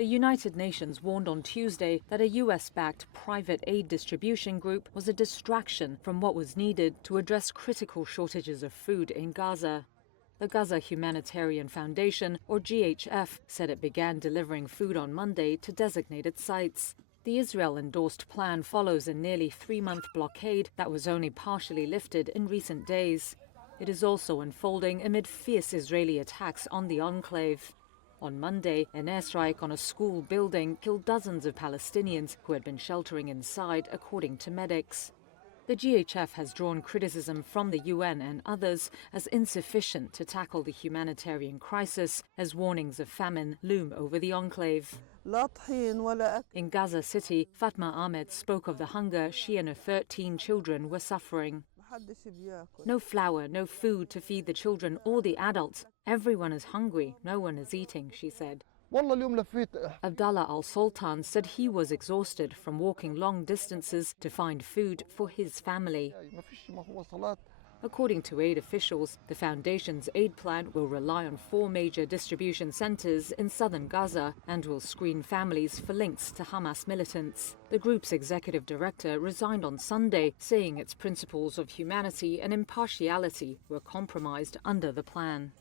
The United Nations warned on Tuesday that a US-backed private aid distribution group was a distraction from what was needed to address critical shortages of food in Gaza. The Gaza Humanitarian Foundation, or GHF, said it began delivering food on Monday to designated sites. The Israel-endorsed plan follows a nearly 3-month blockade that was only partially lifted in recent days. It is also unfolding amid fierce Israeli attacks on the enclave. On Monday, an airstrike on a school building killed dozens of Palestinians who had been sheltering inside, according to medics. The GHF has drawn criticism from the UN and others as insufficient to tackle the humanitarian crisis, as warnings of famine loom over the enclave. In Gaza City, Fatma Ahmed spoke of the hunger she and her 13 children were suffering. No flour, no food to feed the children or the adults. Everyone is hungry, no one is eating, she said. Abdallah al-Sultan said he was exhausted from walking long distances to find food for his family. According to aid officials, the foundation's aid plan will rely on 4 major distribution centers in southern Gaza and will screen families for links to Hamas militants. The group's executive director resigned on Sunday, saying its principles of humanity and impartiality were compromised under the plan.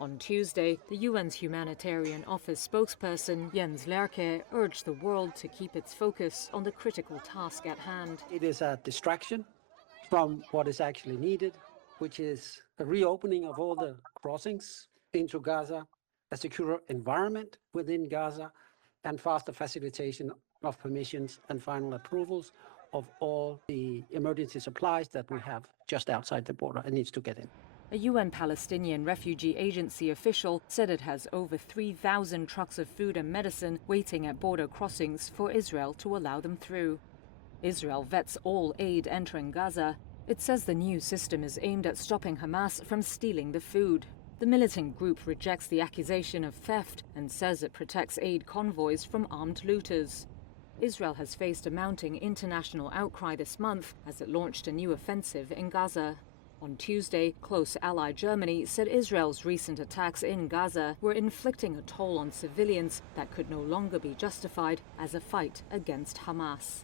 On Tuesday, the UN's Humanitarian Office spokesperson Jens Lerche urged the world to keep its focus on the critical task at hand. It is a distraction from what is actually needed, which is a reopening of all the crossings into Gaza, a secure environment within Gaza, and faster facilitation of permissions and final approvals of all the emergency supplies that we have just outside the border and needs to get in. A UN Palestinian Refugee Agency official said it has over 3,000 trucks of food and medicine waiting at border crossings for Israel to allow them through. Israel vets all aid entering Gaza. It says the new system is aimed at stopping Hamas from stealing the food. The militant group rejects the accusation of theft and says it protects aid convoys from armed looters. Israel has faced a mounting international outcry this month as it launched a new offensive in Gaza. On Tuesday, close ally Germany said Israel's recent attacks in Gaza were inflicting a toll on civilians that could no longer be justified as a fight against Hamas.